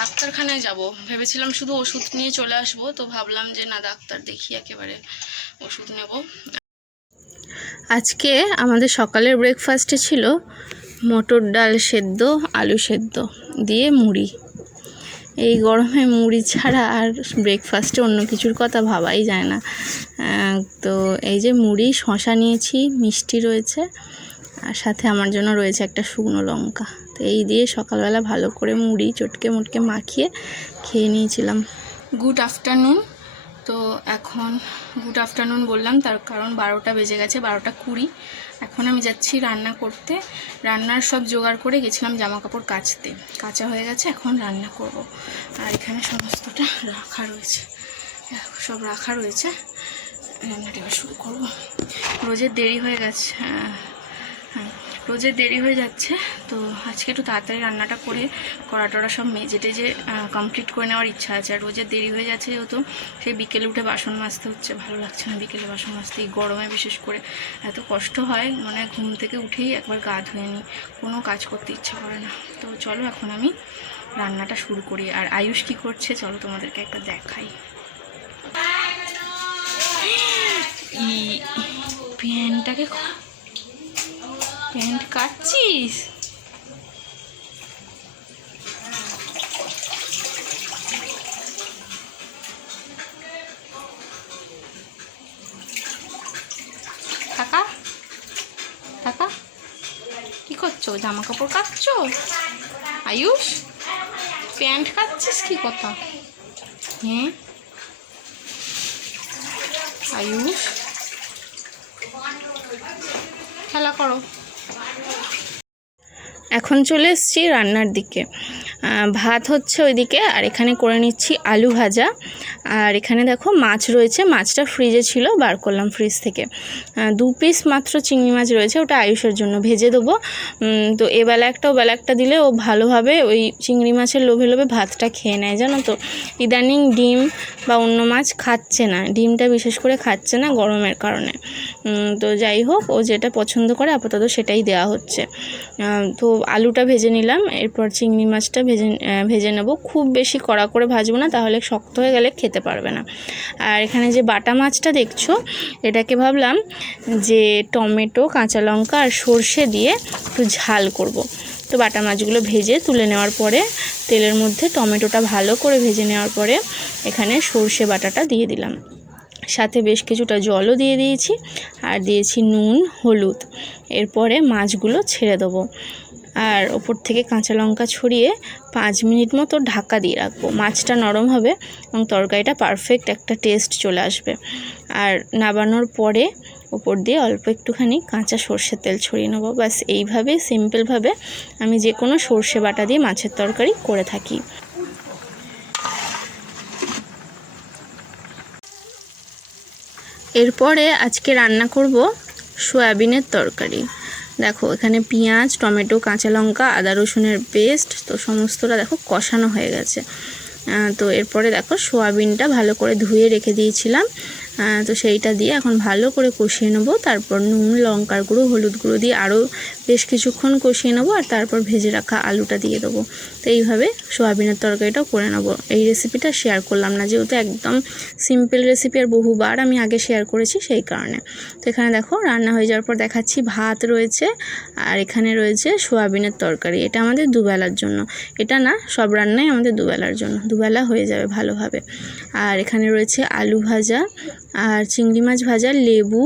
ডাক্তারখানায় যাব ভেবেছিলাম, শুধু ওষুধ নিয়ে চলে আসবো। তো ভাবলাম যে না, ডাক্তার দেখিয়ে একেবারে ওষুধ নেব। আজকে আমাদের সকালের ব্রেকফাস্টে ছিল মটর ডাল সেদ্ধ, আলু সেদ্ধ দিয়ে মুড়ি। এই গরমে মুড়ি ছাড়া আর ব্রেকফাস্টে অন্য কিছুর কথা ভাবাই যায় না। তো এই যে মুড়ি, শশা নিয়েছি, মিষ্টি রয়েছে, আর সাথে আমার জন্য রয়েছে একটা শুকনো লঙ্কা। তো এই দিয়ে সকালবেলা ভালো করে মুড়ি চটকে মুটকে মাখিয়ে খেয়ে নিয়েছিলাম। Good afternoon. তো এখন গুড আফটারনুন বললাম তার কারণ 12টা বেজে গেছে, 12টা 20। এখন আমি যাচ্ছি রান্না করতে। রান্নার সব জোগাড় করে গেছিলাম জামা কাপড় কাচতে, কাচা হয়ে গেছে, এখন রান্না করব। আর এখানে সমস্তটা রাখা রয়েছে, সব রাখা রয়েছে। রান্নাটা শুরু করব। রোজের দেরি হয়ে গেছে, রোজের দেরি হয়ে যাচ্ছে। তো আজকে একটু তাড়াতাড়ি রান্নাটা করে কড়াটড়া সব মেজে টেজে কমপ্লিট করে নেওয়ার ইচ্ছা আছে। আর রোজের দেরি হয়ে যাচ্ছে যেহেতু, সেই বিকেলে উঠে বাসন মাজতে হচ্ছে। ভালো লাগছে না বিকেলে বাসন মাজতে, এই গরমে বিশেষ করে এত কষ্ট হয়। মানে ঘুম থেকে উঠেই একবার গা ধুয়ে নিই, কোনো কাজ করতে ইচ্ছা করে না। তো চলো এখন আমি রান্নাটা শুরু করি। আর আয়ুষ কী করছে চলো তোমাদেরকে একটা দেখাই। প্যান্টটাকে প্যান্ট কাটছিস? কাকা কাকা কি করছো? জামা কাপড় কাটছো? আয়ুষ প্যান্ট কাটছিস কি কথা? হ্যাঁ আয়ুষ, খেলা করো। এখন চলে এসেছি রান্নার দিকে। ভাত হচ্ছে ওইদিকে, আর এখানে করে নিচ্ছি আলু ভাজা। আর এখানে দেখো মাছ রয়েছে, মাছটা ফ্রিজে ছিল, বার করলাম ফ্রিজ থেকে। 2 পিস মাত্র চিংড়ি মাছ রয়েছে, ওটা আয়ুষের জন্য ভেজে দেবো। তো এবেলা একটা ওবেলা একটা দিলে ও ভালোভাবে ওই চিংড়ি মাছের লোভে লোভে ভাতটা খেয়ে নেয়, জানো তো। ইদানিং ডিম বা অন্য মাছ খাচ্ছে না, ডিমটা বিশেষ করে খাচ্ছে না গরমের কারণে। তো যাই হোক, ও যেটা পছন্দ করে আপাতত সেটাই দেওয়া হচ্ছে। তো আলুটা ভেজে নিলাম, এরপর চিংড়ি মাছটা ভেজে নেব। খুব বেশি কড়া করে ভাজবো না, তাহলে শক্ত হয়ে গেলে খেতে পারবে না। আর এখানে যে বাটা মাছটা দেখছো, এটাকে ভাবলাম যে টমেটো, কাঁচা লঙ্কা আর সর্ষে দিয়ে একটু ঝাল করব। তো বাটা মাছগুলো ভেজে তুলে নেওয়ার পরে তেলের মধ্যে টমেটোটা ভালো করে ভেজে নেওয়ার পরে এখানে সর্ষে বাটাটা দিয়ে দিলাম, সাথে বেশ কিছুটা জলও দিয়ে দিয়েছি, আর দিয়েছি নুন, হলুদ। এরপরে মাছগুলো ছেড়ে দেবো, আর ওপর থেকে কাঁচা লঙ্কা ছড়িয়ে 5 মিনিট মতো ঢাকা দিয়ে রাখবো। মাছটা নরম হবে এবং তরকারিটা পারফেক্ট একটা টেস্ট চলে আসবে। আর নাবানোর পরে ওপর দিয়ে অল্প একটুখানি কাঁচা সর্ষের তেল ছড়িয়ে নেবো। ব্যাস এইভাবে সিম্পলভাবে আমি যে কোনো সর্ষে বাটা দিয়ে মাছের তরকারি করে থাকি। এরপরে আজকে রান্না করব সয়াবিনের তরকারি। দেখো এখানে পেঁয়াজ, টমেটো, কাঁচা লঙ্কা, আদা রসুনের পেস্ট, তো সমস্তটা দেখো কষানো হয়ে গেছে। তো এরপরে দেখো সোয়াবিনটা ভালো করে ধুয়ে রেখে দিয়েছিলাম, তো সেইটা দিয়ে এখন ভালো করে কষিয়ে নেবো। তারপর নুন, লঙ্কার গুঁড়ো, হলুদ গুঁড়ো দিয়ে আরও বেশ কিছুক্ষণ কষিয়ে নেবো, আর তারপর ভেজে রাখা আলুটা দিয়ে দেবো। তো এইভাবে সোয়াবিনের তরকারিটাও করে নেবো। এই রেসিপিটা শেয়ার করলাম না, যেহেতু একদম সিম্পল রেসিপি আর বহুবার আমি আগে শেয়ার করেছি, সেই কারণে। তো এখানে দেখো রান্না হয়ে যাওয়ার পর দেখাচ্ছি ভাত রয়েছে, আর এখানে রয়েছে সোয়াবিনের তরকারি। এটা আমাদের দুবেলার জন্য, এটা না সব রান্নাই আমাদের দুবেলার জন্য, দুবেলা হয়ে যাবে ভালোভাবে। আর এখানে রয়েছে আলু ভাজা আর চিংড়ি মাছ ভাজা, লেবু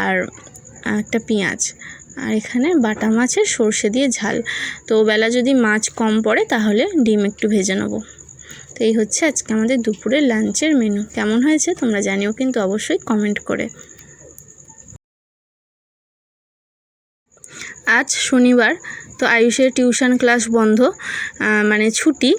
আর একটা পেঁয়াজ, আর এখানে বাটা মাছের সর্ষে দিয়ে ঝাল। তো বেলা যদি মাছ কম পড়ে তাহলে ডিম একটু ভেজে নেবো। তো এই হচ্ছে আজকে আমাদের দুপুরের লাঞ্চের মেনু। কেমন হয়েছে তোমরা জানিও কিন্তু অবশ্যই কমেন্ট করে। আজ শনিবার, তো আয়ুষের টিউশন ক্লাস বন্ধ, মানে ছুটি।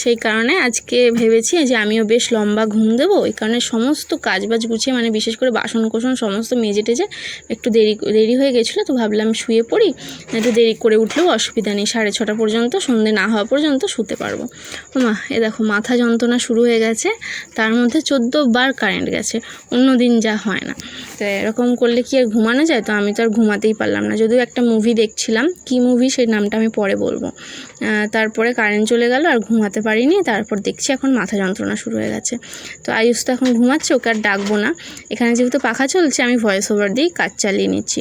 সেই কারণে আজকে ভেবেছি যে আমিও বেশ লম্বা ঘুম দেবো। এই কারণে সমস্ত কাজবাজ গুছিয়ে, মানে বিশেষ করে বাসন কোসন সমস্ত মেজে টেজে একটু দেরি হয়ে গেছিলো। তো ভাবলাম শুয়ে পড়ি, একটু দেরি করে উঠলেও অসুবিধা নেই, 6:30 পর্যন্ত, সন্ধে না হওয়া পর্যন্ত শুতে পারবো। মা এ দেখো মাথা যন্ত্রণা শুরু হয়ে গেছে, তার মধ্যে 14 বার কারেন্ট গেছে, অন্য দিন যা হয় না। তো এরকম করলে কি আর ঘুমানো যায়? তো আমি তো আর ঘুমাতেই পারলাম না, যদিও একটা মুভি দেখছিলাম, কি মুভি সেই নামটা আমি পরে বলবো। তারপরে কারেন্ট চলে গেল আর ঘুমাতে ঘুমাতে পারিনি। তারপর দেখছি এখন মাথা যন্ত্রণা শুরু হয়ে গেছে। তো আয়ুষ তো এখন ঘুমাচ্ছে, ওকে আর ডাকবো না। এখানে যেহেতু পাখা চলছে আমি ভয়েস ওভার দিয়েই কাজ চালিয়ে নিচ্ছি।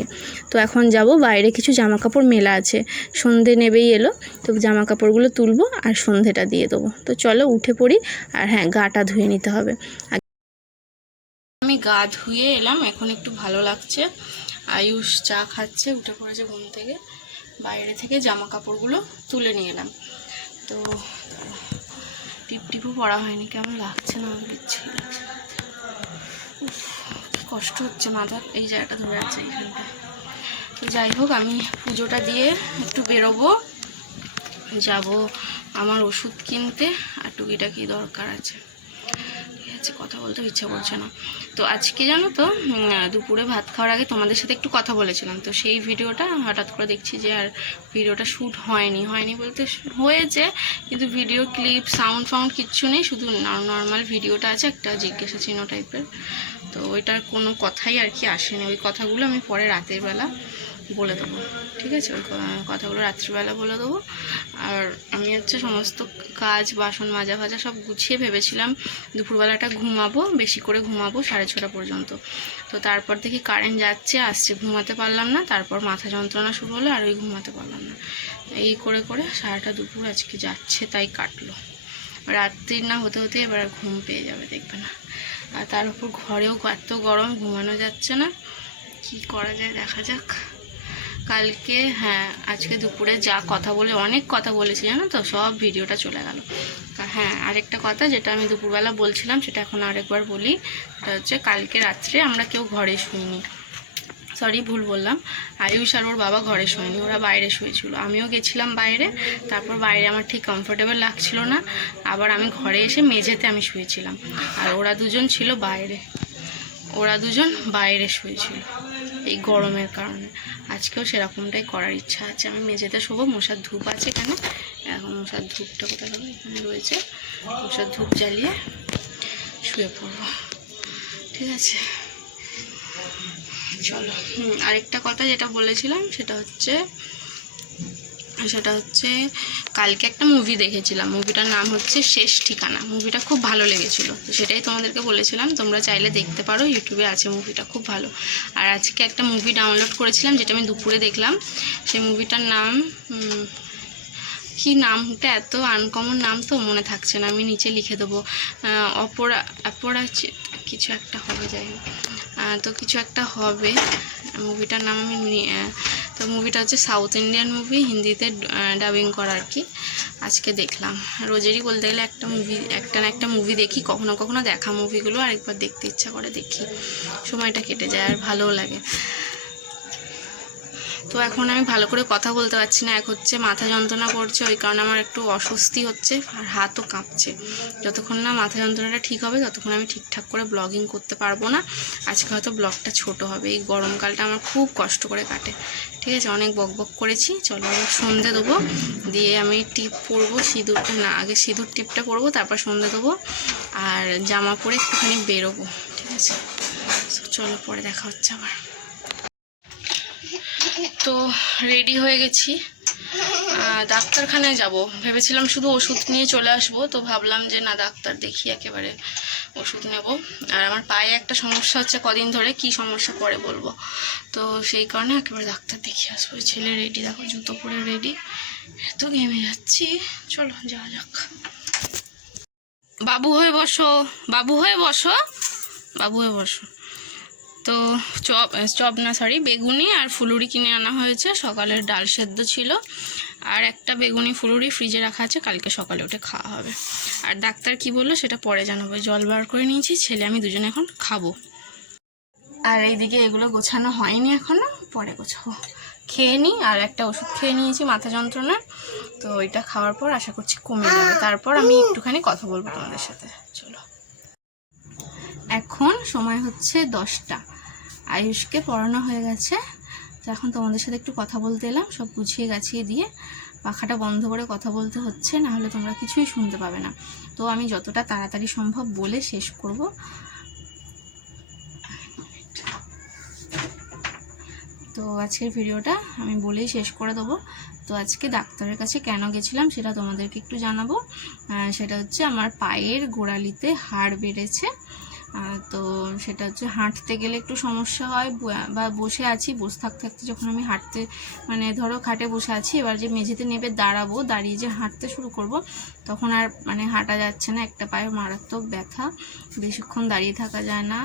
তো এখন যাব বাইরে, কিছু জামা কাপড় মেলা আছে, সন্ধে নেবেই এলো, তো জামা কাপড়গুলো তুলবো আর সন্ধেটা দিয়ে দেবো। তো চলো উঠে পড়ি। আর হ্যাঁ, গাটা ধুয়ে নিতে হবে। আমি গা ধুয়ে এলাম, এখন একটু ভালো লাগছে। আয়ুষ চা খাচ্ছে, উঠে পড়েছে ঘুম থেকে। বাইরে থেকে জামা কাপড়গুলো তুলে নিয়ে এলাম। তো টিপ টিপও পরা হয়নি, কেমন লাগছে না দিচ্ছি, কষ্ট হচ্ছে, মাথার এই জায়গাটা ধরে আছে এইখানটা। তো যাই হোক, আমি পুজোটা দিয়ে একটু বেরোবো, যাব আমার ওষুধ কিনতে, আর টুকিটাকি দরকার আছে। ঠিক আছে, কথা বলতে ইচ্ছা করছে না। তো আজকে জানো তো, দুপুরে ভাত খাওয়ার আগে তোমাদের সাথে একটু কথা বলেছিলাম, তো সেই ভিডিওটা হঠাৎ করে দেখছি যে আর ভিডিওটা শ্যুট হয়নি বলতে হয়েছে, কিন্তু ভিডিও ক্লিপ সাউন্ড কিচ্ছু নেই, শুধু নর্মাল ভিডিওটা আছে একটা জিজ্ঞাসা চিহ্ন টাইপের। তো ওইটার কোনো কথাই আর কি আসেনি। ওই কথাগুলো আমি পরে রাতের বেলা বলে দেবো, ঠিক আছে? ওই কথাগুলো রাত্রিবেলা বলে দেবো। আর আমি হচ্ছে সমস্ত কাজ, বাসন মাজা ভাজা সব গুছিয়ে ভেবেছিলাম দুপুরবেলাটা ঘুমাবো, বেশি করে ঘুমাবো 6:30 পর্যন্ত। তো তারপর দেখি কারেন্ট যাচ্ছে আসছে, ঘুমাতে পারলাম না। তারপর মাথা যন্ত্রণা শুরু হলো, আর ওই ঘুমাতে পারলাম না। এই করে করে সারাটা দুপুর আজকে যাচ্ছে, তাই কাটলো। রাত্রির না হতে হতে এবার ঘুম পেয়ে যাবে, দেখবে না। আর তার উপর ঘরেও এত গরম, ঘুমানো যাচ্ছে না। কি করা যায় দেখা যাক। কালকে হ্যাঁ, আজকে দুপুরে যা কথা বলে, অনেক কথা বলেছি জানো তো, সব ভিডিওটা চলে গেল। হ্যাঁ, আরেকটা কথা যেটা আমি দুপুরবেলা বলছিলাম সেটা এখন আরেকবার বলি। সেটা হচ্ছে কালকে রাত্রে আমরা কেউ ঘরে শুইনি, সরি ভুল বললাম, আয়ুষ আর ওর বাবা ঘরে শোয়নি, ওরা বাইরে শুয়েছিল। আমিও গেছিলাম বাইরে, তারপর বাইরে আমার ঠিক কমফোর্টেবল লাগছিল না, আবার আমি ঘরে এসে মেঝেতে আমি শুয়েছিলাম। আর ওরা দুজন ছিল বাইরে, বাইরে শুয়েছিল এই গরমের কারণে। আজকেও সেরকমটাই করার ইচ্ছা আছে, আমি মেঝেতে শোবো। মশার ধূপ আছে এখানে, এখন মশার ধূপটা কোথায় হবে, এখানে রয়েছে, মশার ধূপ জ্বালিয়ে শুয়ে পড়বো, ঠিক আছে? চলো। আরেকটা কথা যেটা বলেছিলাম সেটা হচ্ছে কালকে একটা মুভি দেখেছিলাম, মুভিটার নাম হচ্ছে শেষ ঠিকানা। মুভিটা খুব ভালো লেগেছিলো, তো সেটাই তোমাদেরকে বলেছিলাম, তোমরা চাইলে দেখতে পারো, ইউটিউবে আছে মুভিটা, খুব ভালো। আর আজকে একটা মুভি ডাউনলোড করেছিলাম যেটা আমি দুপুরে দেখলাম, সেই মুভিটার নাম কি, নামটা এত আনকমন নাম তো মনে থাকছে না, আমি নিচে লিখে দেবো। অপরাজিত কিছু একটা হবে, যাই হোক, তো কিছু একটা হবে মুভিটার নাম। তো মুভিটা হচ্ছে সাউথ ইন্ডিয়ান মুভি, হিন্দিতে ডাবিং করা আর কি। আজকে দেখলাম, রোজেরই বলতে গেলে একটা না একটা মুভি দেখি, কখনো কখনো দেখা মুভিগুলো আরেকবার দেখতে ইচ্ছা করে, দেখি, সময়টা কেটে যায় আর ভালোও লাগে। তো এখন আমি ভালো করে কথা বলতে পারছি না, এক হচ্ছে মাথা যন্ত্রণা করছে, ওই কারণে আমার একটু অস্বস্তি হচ্ছে, আর হাতও কাঁপছে। যতক্ষণ না মাথা যন্ত্রণাটা ঠিক হবে ততক্ষণ আমি ঠিকঠাক করে ব্লগিং করতে পারবো না। আজকে হয়তো ব্লগটা ছোট হবে, এই গরমকালটা আমার খুব কষ্ট করে কাটে, ঠিক আছে? অনেক বকবক করেছি, চলো আবার সন্ধে দেবো, দিয়ে আমি টিপ পরবো, সিঁদুরটা না, আগে সিঁদুর টিপটা পরবো, তারপর সন্ধে দেবো, আর জামা পরে একটুখানি বেরোবো, ঠিক আছে? চলো পরে দেখা হচ্ছে আবার। তো রেডি হয়ে গেছি, ডাক্তারখানায় যাব ভেবেছিলাম, শুধু ওষুধ নিয়ে চলে আসবো, তো ভাবলাম যে না, ডাক্তার দেখি একেবারে ওষুধ নেব। আর আমার পায়ে একটা সমস্যা হচ্ছে কদিন ধরে, কি সমস্যা পরে বলবো, তো সেই কারণে একেবারে ডাক্তার দেখিয়ে আসবো। ছেলে রেডি, দেখো জুতো পরে রেডি, এত ঘেমে যাচ্ছি, চলো যাওয়া যাক। বাবু হয়ে বসো, বাবু হয়ে বসো, বাবু হয়ে বসো। তো বেগুনি আর ফুলুরি কিনে আনা হয়েছে, সকালের ডাল সেদ্ধ ছিল, আর একটা বেগুনি ফুলুরি ফ্রিজে রাখা আছে, কালকে সকালে উঠে খাওয়া হবে। আর ডাক্তার কি বললো সেটা পরে জানাবো। জল বার করে নিয়েছি, ছেলে আমি দুজনে এখন খাবো। আর এইদিকে এগুলো গোছানো হয়নি এখনো, পরে গোছাবো। খেয়ে নিই, আর একটা ওষুধ খেয়ে নিয়েছি মাথা যন্ত্রণার, তো ওইটা খাওয়ার পর আশা করছি কমে যাবে, তারপর আমি একটুখানি কথা বলবো তোমাদের সাথে। চলো, এখন সময় হচ্ছে 10টা, আয়ুষকে পড়ানো হয়ে গেছে, তো এখন তোমাদের সাথে একটু কথা বলতে এলাম। সব গুছিয়ে গাছিয়ে দিয়ে পাখাটা বন্ধ করে কথা বলতে হচ্ছে, না হলে তোমরা কিছুই শুনতে পাবে না। তো আমি যতটা তাড়াতাড়ি সম্ভব বলে শেষ করব। তো তো আজকের ভিডিওটা আমি বলেই শেষ করে দেবো। তো আজকে ডাক্তারের কাছে কেন গেছিলাম সেটা তোমাদেরকে একটু জানাবো। সেটা হচ্ছে আমার পায়ের গোড়ালিতে হাড় বেড়েছে। তো সেটা হচ্ছে হাঁটতে গেলে একটু সমস্যা হয়, বা বসে আছি, বসে থাকতে থাকতে যখন আমি হাঁটতে মানে ধরো খাটে বসে আছি, এবার যে মেঝেতে নেবে দাঁড়াবো, দাঁড়িয়ে যে হাঁটতে শুরু করব, তখন আর মানে হাঁটা যাচ্ছে না, একটা পায়ে মারাত্মক ব্যথা, বেশিক্ষণ দাঁড়িয়ে থাকা যায় না,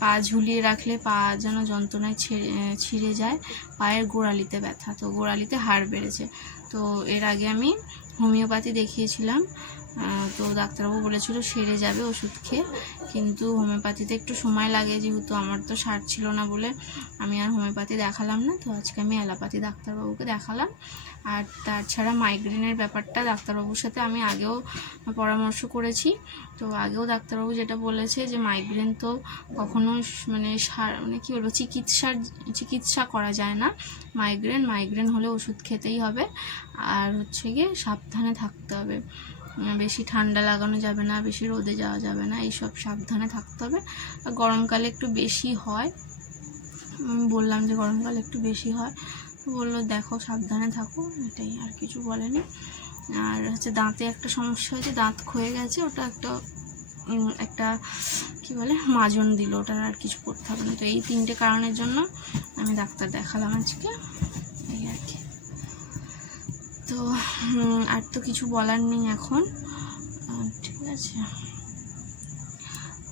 পা ঝুলিয়ে রাখলে পা যেন যন্ত্রণায় ছিঁড়ে যায়, পায়ের গোড়ালিতে ব্যথা, তো গোড়ালিতে হাড় বেড়েছে। তো এর আগে আমি হোমিওপ্যাথি দেখিয়েছিলাম, তো ডাক্তারবাবু বলেছিল সেরে যাবে ওষুধ খেয়ে, কিন্তু হোমিওপ্যাথিতে একটু সময় লাগে, যেহেতু আমার তো সারছিল না বলে আমি আর হোমিওপ্যাথি দেখালাম না। তো আজকে আমি অ্যালোপ্যাথি ডাক্তারবাবুকে দেখালাম। আর তাছাড়া মাইগ্রেনের ব্যাপারটা ডাক্তারবাবুর সাথে আমি আগেও পরামর্শ করেছি। তো আগেও ডাক্তারবাবু যেটা বলেছে যে মাইগ্রেন তো কখনো মানে কী বলবো, চিকিৎসা করা যায় না। মাইগ্রেন হলে ওষুধ খেতেই হবে, আর হচ্ছে গিয়ে সাবধানে থাকতে হবে, বেশি ঠান্ডা লাগানো যাবে না, বেশি রোদে যাওয়া যাবে না, এইসব সাবধানে থাকতে হবে। গরমকালে একটু বেশি হয়, বললাম যে গরমকালে একটু বেশি হয়, বললো দেখো সাবধানে থাকো, এটাই, আর কিছু বলেনি। আর হচ্ছে দাঁতে একটা সমস্যা হয়েছে, দাঁত ক্ষয়ে গেছে, ওটা একটা কি বলে মাজন দিল, ওটার আর কিছু করতে হবে না। তো এই 3টে কারণের জন্য আমি ডাক্তার দেখালাম আজকে, এই আর কি। তো আর তো কিছু বলার নেই এখন, ঠিক আছে।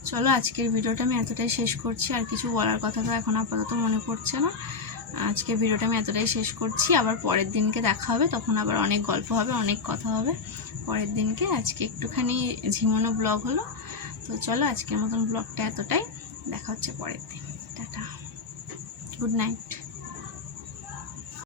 চলো আজকের ভিডিওটা আমি এতটাই শেষ করছি, আর কিছু বলার কথা তো এখন আপাতত মনে পড়ছে না। আজকের ভিডিওটা আমি এতটাই শেষ করছি, আবার পরের দিনকে দেখা হবে, তখন আবার অনেক গল্প হবে, অনেক কথা হবে পরের দিনকে। আজকে একটুখানি ঝিমোনো ব্লগ হলো। তো চলো আজকের মতন ব্লগটা এতটাই, দেখা হচ্ছে পরের দিন, টাটা, গুড নাইট।